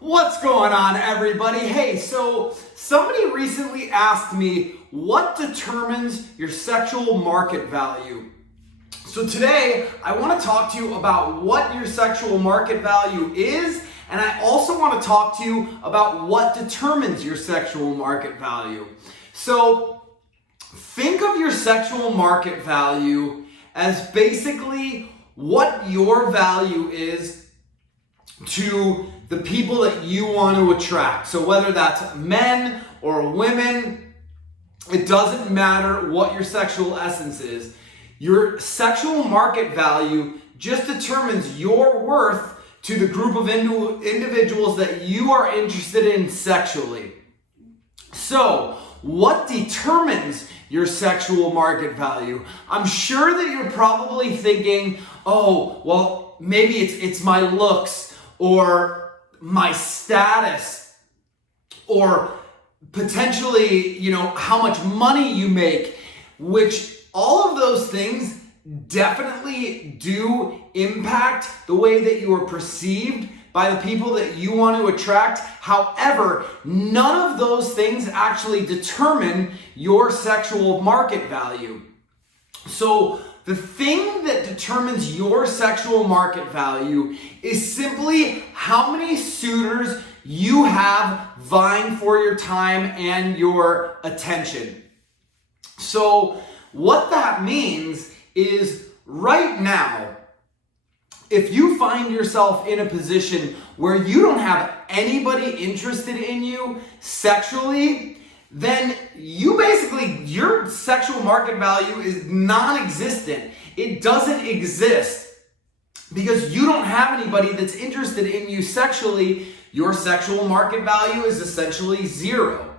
What's going on, everybody? Hey, so somebody recently asked me, what determines your sexual market value? So today, I want to talk to you about what your sexual market value is, and I also want to talk to you about what determines your sexual market value. So think of your sexual market value as basically what your value is to the people that you want to attract. So whether that's men or women, it doesn't matter what your sexual essence is. Your sexual market value just determines your worth to the group of individuals that you are interested in sexually. So, what determines your sexual market value? I'm sure that you're probably thinking, oh, well, maybe it's my looks, or my status, or potentially, how much money you make, which all of those things definitely do impact the way that you are perceived by the people that you want to attract. However, none of those things actually determine your sexual market value. So the thing that determines your sexual market value is simply how many suitors you have vying for your time and your attention. So what that means is right now, if you find yourself in a position where you don't have anybody interested in you sexually, then your sexual market value is non-existent. It doesn't exist because you don't have anybody that's interested in you sexually. Your sexual market value is essentially zero.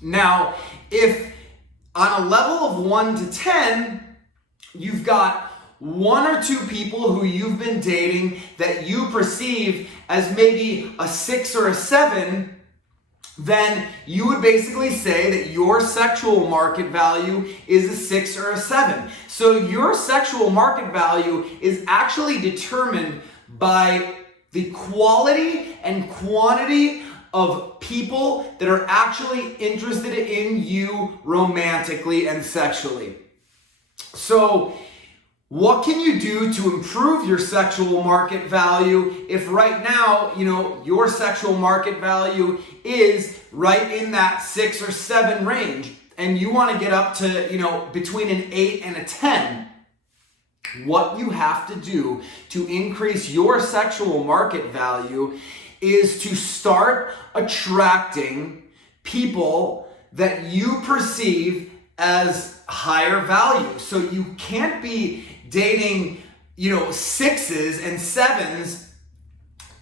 Now, if on a level of 1 to 10, you've got 1 or 2 people who you've been dating that you perceive as maybe a 6 or a 7, then you would basically say that your sexual market value is a 6 or a 7. So your sexual market value is actually determined by the quality and quantity of people that are actually interested in you romantically and sexually. So what can you do to improve your sexual market value if right now, your sexual market value is right in that 6 or 7 range and you want to get up to, between an 8 and a 10? What you have to do to increase your sexual market value is to start attracting people that you perceive as higher value. So you can't be dating, 6s and 7s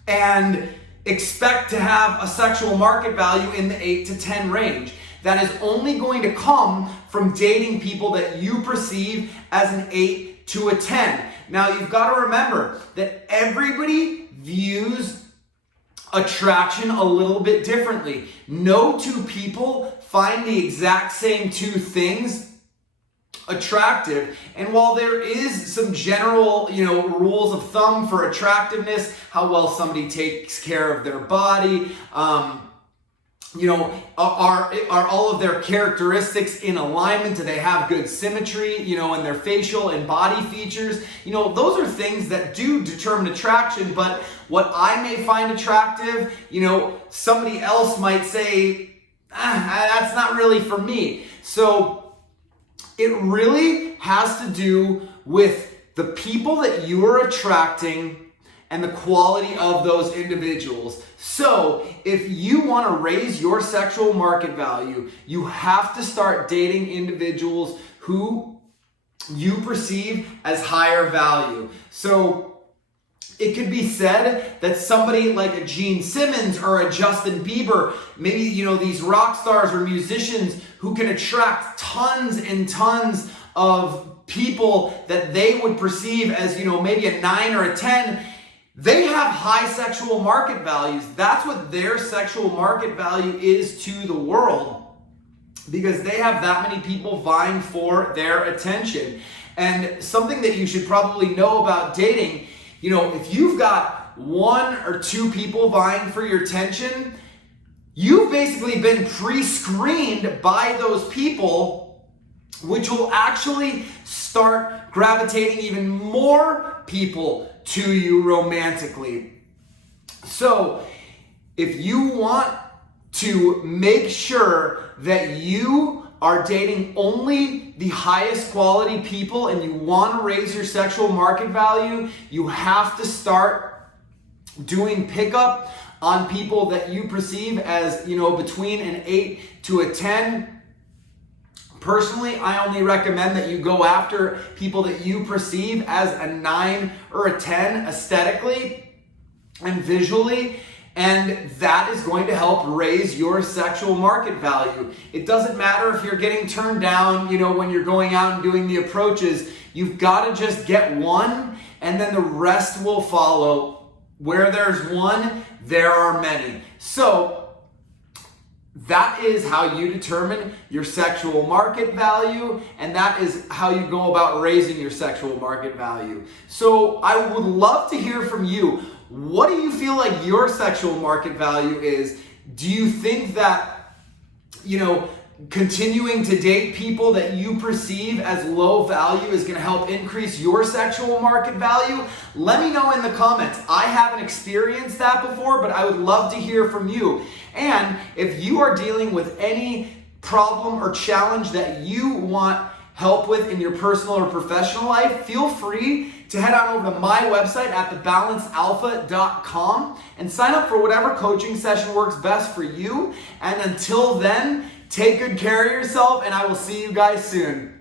and expect to have a sexual market value in the 8 to 10 range. That is only going to come from dating people that you perceive as an 8 to a 10. Now you've got to remember that everybody views attraction a little bit differently. No 2 people find the exact same 2 things attractive. And while there is some general, rules of thumb for attractiveness, how well somebody takes care of their body, are all of their characteristics in alignment? Do they have good symmetry, in their facial and body features? Those are things that do determine attraction, but what I may find attractive, somebody else might say, that's not really for me. So it really has to do with the people that you are attracting and the quality of those individuals. So if you want to raise your sexual market value, you have to start dating individuals who you perceive as higher value. So it could be said that somebody like a Gene Simmons or a Justin Bieber, maybe, these rock stars or musicians who can attract tons and tons of people that they would perceive as, maybe a 9 or a 10, they have high sexual market values. That's what their sexual market value is to the world, because they have that many people vying for their attention. And something that you should probably know about dating, if you've got one or two people vying for your attention, you've basically been pre-screened by those people, which will actually start gravitating even more people to you romantically. So if you want to make sure that you are dating only the highest quality people and you want to raise your sexual market value, you have to start doing pickup on people that you perceive as, between an 8 to a 10. Personally, I only recommend that you go after people that you perceive as a 9 or a 10 aesthetically and visually, and that is going to help raise your sexual market value. It doesn't matter if you're getting turned down, when you're going out and doing the approaches. You've got to just get one, and then the rest will follow. Where there's one, there are many. So that is how you determine your sexual market value, and that is how you go about raising your sexual market value. So I would love to hear from you. What do you feel like your sexual market value is? Do you think that, continuing to date people that you perceive as low value is going to help increase your sexual market value? Let me know in the comments. I haven't experienced that before, but I would love to hear from you. And if you are dealing with any problem or challenge that you want help with in your personal or professional life, feel free to head on over to my website at thebalancealpha.com and sign up for whatever coaching session works best for you. And until then, take good care of yourself, and I will see you guys soon.